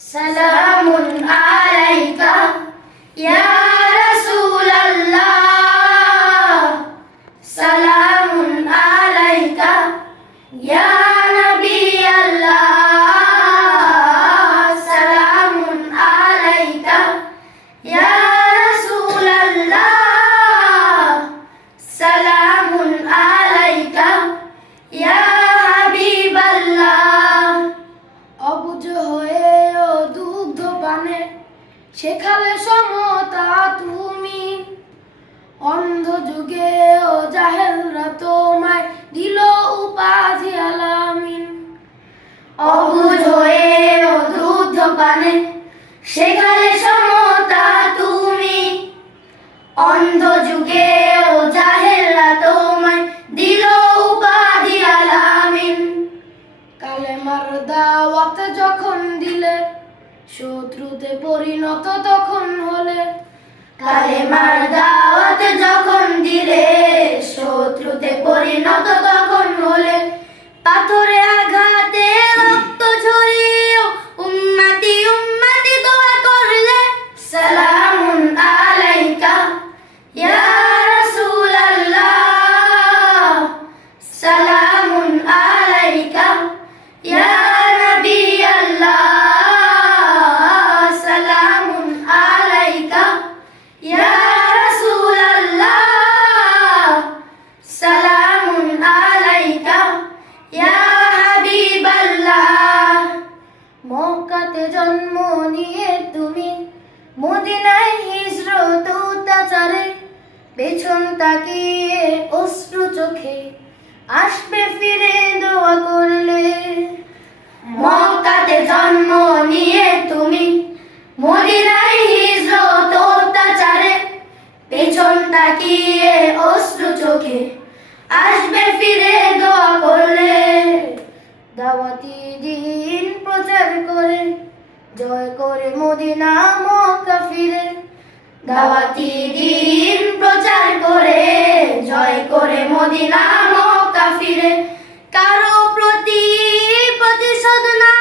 সালামুন আলাইকা ইয়া রাসূলাল্লাহ, সালামুন আলাইকা ইয়া নবিয়াল্লাহ, সালামুন আলাইকা ইয়া রাসূলাল্লাহ, সালামুন আলাইকা ইয়া হাবিবাল্লাহ। অবুঝ হয়ে ও দুগ্ধ পানে শেখালে সমতা তুমি, অন্ধ যুগে ও জাহেলরা তোমায় দিল উপাধি আলামিন। অবুঝ হয়ে ও দুগ্ধ পানে শেখালে সমতা তুমি, অন্ধ যুগে ও জাহেলরা তোমায় দিল উপাধি আলামিন। কালেমার দাওয়াত যখন দিলে শত্রুতে পরিণত তখন হলে, কালেমার দাওয়াত যখন দিলে শত্রুতে পরিণত তখন হলে, পাথরে আঘাতে রক্ত ঝরিয়েও উম্মতি উম্মতি দোয়া করলে, সালামুন আলাইকা ইয়া রাসূলাল্লাহ, সালামুন আলাইকা ইয়া নবিয়াল্লাহ, সালামুন আলাইকা ইয়া রাসূলাল্লাহ, সালামুন আলাইকা ইয়া হাবিবাল্লাহ। মক্কাতে জন্ম নিয়ে তুমি মদিনায় হিজরত অত্যাচারে, পেছন তাকিয়ে অশ্রু চোখে আসবে ফিরে দোয়া করলে। মক্কাতে জন্ম নিয়ে তুমি মদিনায় হিজরত অত্যাচারে, পেছন তাকিয়ে অশ্রু চোখে আসবে ফিরে দোয়া করলে। দাওয়াতি দিন প্রচার করে জয় করে মদিনা মক্কা ফিরে, দাওয়াতি দিন প্রচার করে জয় করে মদিনা মক্কা ফিরে। কারো প্রতি প্রতিশোধ না